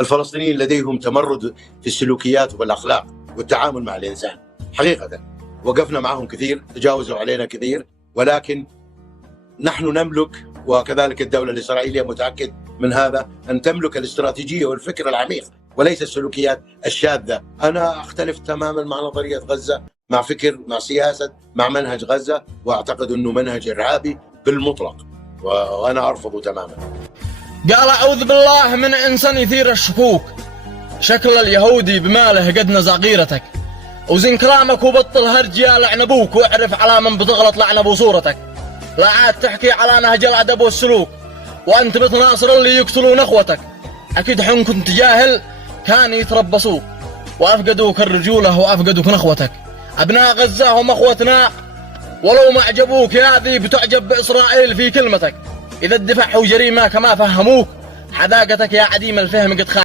الفلسطينيين لديهم تمرد في السلوكيات والأخلاق والتعامل مع الإنسان حقيقة. وقفنا معهم كثير، تجاوزوا علينا كثير، ولكن نحن نملك، وكذلك الدولة الإسرائيلية متأكد من هذا، أن تملك الاستراتيجية والفكر العميق وليس السلوكيات الشاذة. أنا أختلف تماما مع نظرية غزة، مع فكر، مع سياسة، مع منهج غزة، وأعتقد أنه منهج إرهابي بالمطلق، وأنا أرفضه تماما. قال أعوذ بالله من إنسان يثير الشكوك، شكل اليهودي بماله قد نزع غيرتك، وزن كلامك وبطل هرج يا لعن أبوك، واعرف على من بتغلط لعن أبو صورتك. لا عاد تحكي على نهج الأدب والسلوك وأنت بتناصر اللي يقتلون أخوتك. أكيد حين كنت جاهل كان يتربصوك وأفقدوك الرجولة وأفقدوك نخوتك. أبناء غزة هم أخوتنا، ولو ما عجبوك يا ذي بتعجب بإسرائيل في كلمتك. إذا الدفاع هو جريمة كما فهموك، حذاقتك يا عديم الفهم قد